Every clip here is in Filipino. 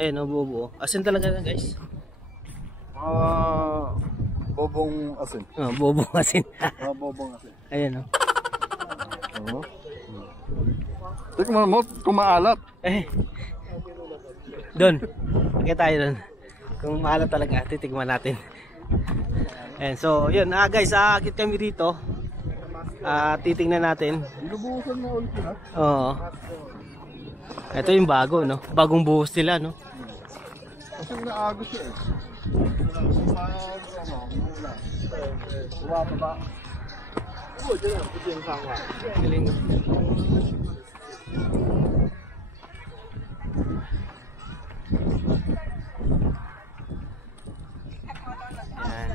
Eh, no, buo. Asin talaga na, guys. Bobong asin. Oh, bubong asin. Bobong asin. Ayan, oh. Tikman mo, kumaalat. Eh. Doon. Okay tayo doon. Kung maalat talaga, titigman natin. And so, yun. Guys, akit kami dito. Titingnan natin. Binubuhusan mo ulit na? Oo. Ito yung bago, no? Bagong buhos nila, no? Kasi naagos siya eh. Galing. Yan.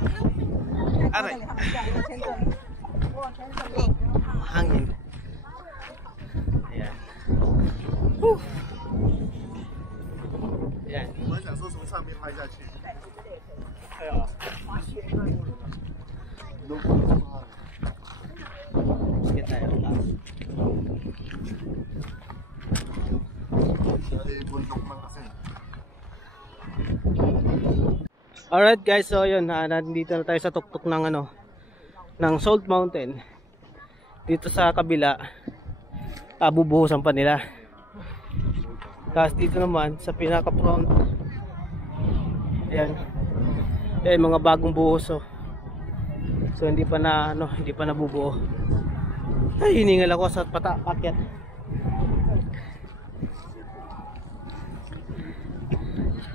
Aray. Hangin. Ayan. Ayan. Sige tayo. Alright guys, so yun, nandito na tayo sa tuktok ng ng Salt Mountain. Dito sa kabila, bubuhusan pa nila. Tapos dito naman sa pinaka front, ayan, mga bagong buhos. So hindi pa nabubuo. Ay, hiningal ako sa pakyat.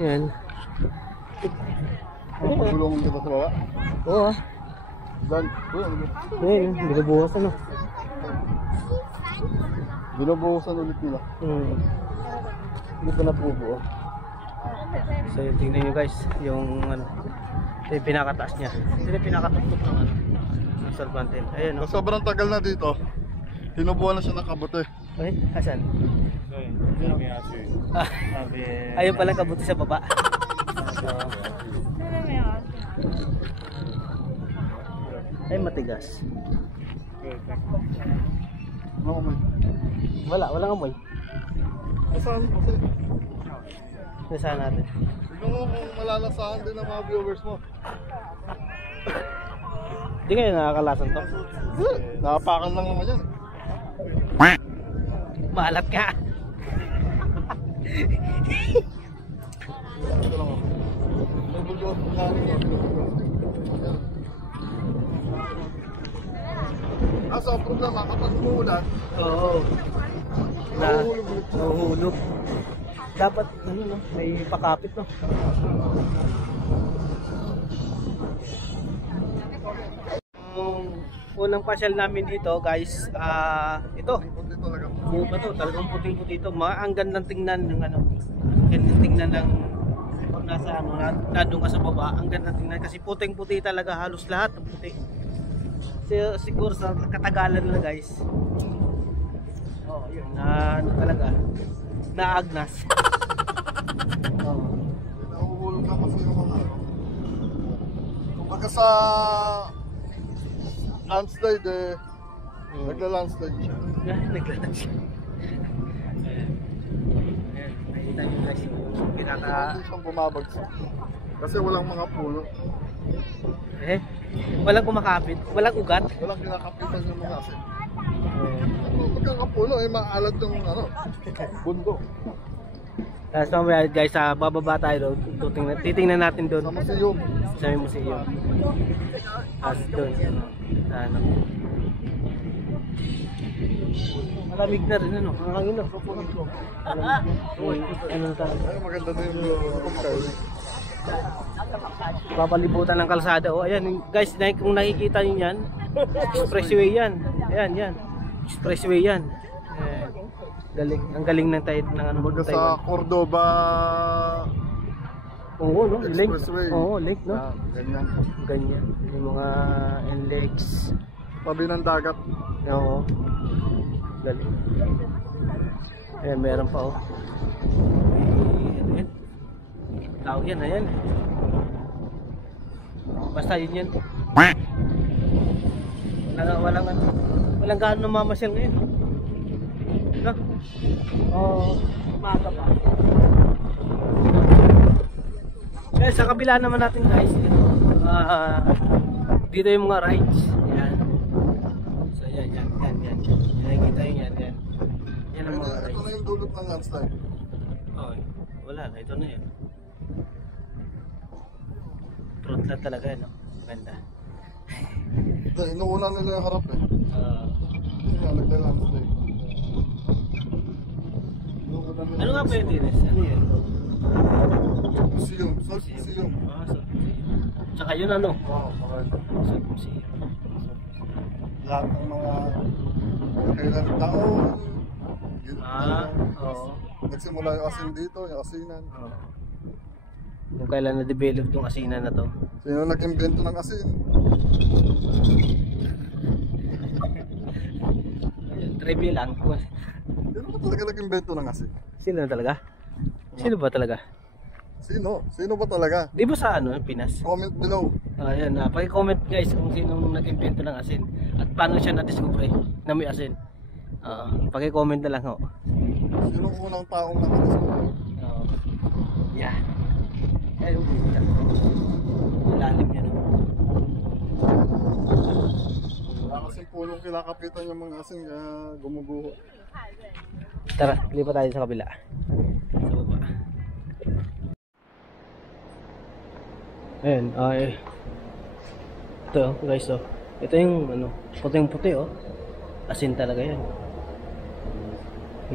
Ayan. Gulong dito sa baba? Oo. Dan, ayan, binubuhos binubuhusan ulit nila. Hindi pa nabubuo. So yun, tingnan nyo guys, yung yung pinakataas niya. Ito yung pinakatuktok ng ng Salt Mountain. Ayan, no? Sobrang tagal na dito. Hinubuhan na siya ng kabote. Okay, asan? Ayun pala kabuti sa baba. Ay, matigas. Walang amoy. Nasaan kasi? Nasaan natin? Tignan mo kung malalasahan din ang mga viewers mo. Hindi kayo nakakalasan to? Nakapakan lang naman yan. Maalat ka. So ang problema kapag umuulan, Oo. Nahuhulog. Dapat no, may pakapit, no. Unang pasyal namin dito, guys, ito. Buo pa to, talagang puting-puti ito. Ang gandang tingnan ng gandang tingnan ng nasa nandun ka sa baba. Ang gandang tingnan kasi puting-puti talaga, halos lahat ng puti. Siguro sa katagalan nila, guys. Yun, talaga naagnas. nahuhulog lang kasi yung mga kumbaga sa landslide nagla-landslide siya. Naglalag siya. Ayan, nakita nyo guys yung Hindi siyang bumabagsak kasi walang mga pulo. Walang kumakapit, walang ugat. Walang kinakapitan yung mga asin. Pagkakapulo maalat yung bundok. Tapos mamaya guys, bababa tayo doon. Titingnan natin doon. Sa museum. Sa museum. Tapos doon. Malamig na rin, ang hangin na. Maganda na yung pagkain. Papalibutan ng kalsada. Ayan guys, kung nakikita niyo yan, expressway yan. Ayan. Expressway yan. Galing, ang galing ng Baga sa Cordoba. Oo, no? Lake. Expressway. Oo, lake, no? Ganyan. Yung mga lakes. Tabi ng dagat. Oo. Galing. Ayan, meron pa, Ayan. Tao yan, ayan. Basta yun yan. Walang gaano namamasyal ngayon. No? Maaga pa. Guys, sa kabila naman natin guys, dito yung mga rides. Yan. So yan. Nakikita yun yan. Yan ang mga rides. Ito na yung dulot ng landslide. Oh, wala na. Ito na yun. Front lang talaga, no? Ganda. Ito, inuuna nila yung harap eh. Yan, nagla-landslide. Ano nga pa yun, Dines? Ano yun? Museum, Salt Museum. Salt Museum. Tsaka yun ano? Correct. Salt Museum. Lahat ng mga kailan taon. Oo. Nagsimula yung asin dito, yung asinan. Kung kailan na-develop yung asinan na to. Sino nag-invento ng asin? Trivia lang. Sino ba talaga nag-invento ng asin? Sino na talaga? Sino ba talaga? Sino? Sino ba talaga? Di ba sa ano, Pinas? Comment below. Ayan, paki-comment guys kung sino nag-invento ng asin at paano siya na-discover na may asin. Paki-comment na lang ho. Sino unang taong nakadiscover? Yeah. Ayun, lalim niya no. Wala kasing pulong kinakapitan yung mga asin kaya gumuguho. Tara, lipat tayo sa kabila. Sa baba. Ayan, ito guys, ito yung ano, puting-puti oh. Asin talaga yan.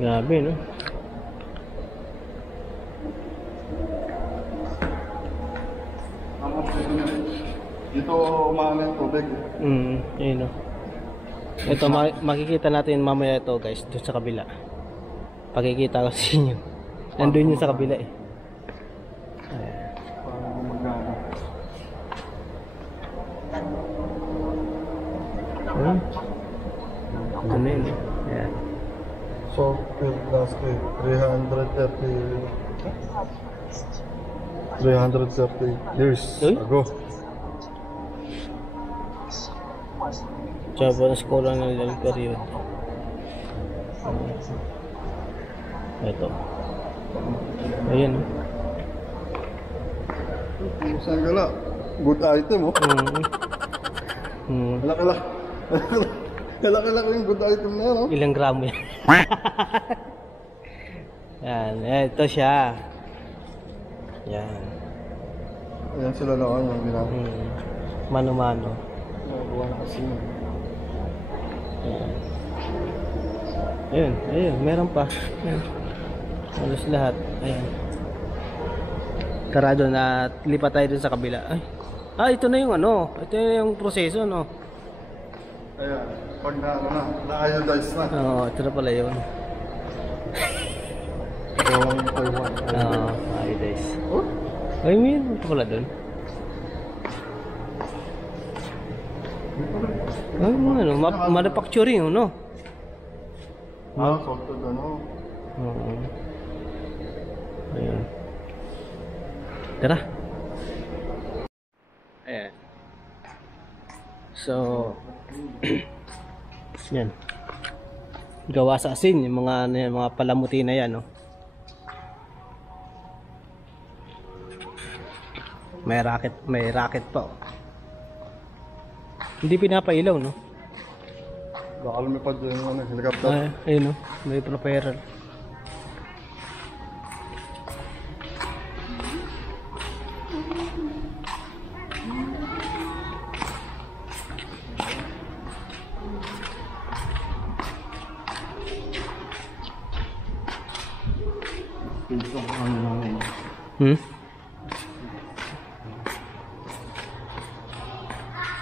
Grabe no. Dito umaano yung tubig. Ayun no. Ito makikita natin mamaya ito guys, doon sa kabila. Pakikita ko sa inyo. Nandun yun sa kabila eh. Parang magana. Ito na yun. Ayan. So, plastic 330 years ago. Tsaka po na-score ng ilang period. Ito. Ayan. Saan gala? Good item oh. Kalak-kalak yung good item na yan oh. Ilang gramo yan? Yan. Ito siya. Yan. Ayan sila na yung ginagawa. Mano-mano. Nagawa na kasi yun. Ayun, meron pa. Ayan. Halos lahat. Ayan. Tara doon at lipat tayo doon sa kabila. Ito na yung ano. Ito na yung proseso, no? Ayan, pag na-iodize na. Oo, ito na pala yun. Gawang Taiwan. Oo, iodize. Ay, meron pa pala doon. Ay, ano, manufacturing, no? Salted ano. Oo. Ayan. Tara. Ayan. So, yan. Gawa sa asin, yung mga palamuti na yan, no? May racket pa, oh. Hindi pinapailaw, no? Baka lumipad yung ano, helicopter. Ayun, no? May propeller.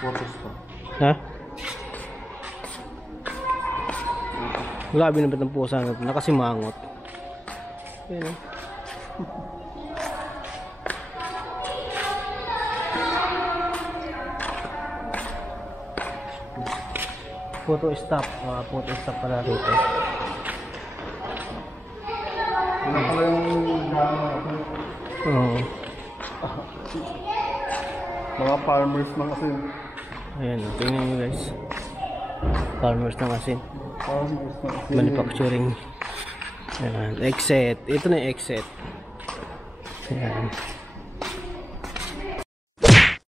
Photos pa. Ha? Grabe naman ang pusa na ito. Nakasimangot. Ayan, oh. Photo stop. Photo stop pala rito. Ano pala yung gano'n? Oo. Mga farmers ng asin. Ayan, tingnan nyo guys. Farmers ng asin. Farmers ng asin. Manufacturing. Ayan, exit. Ito na yung exit. Ayan.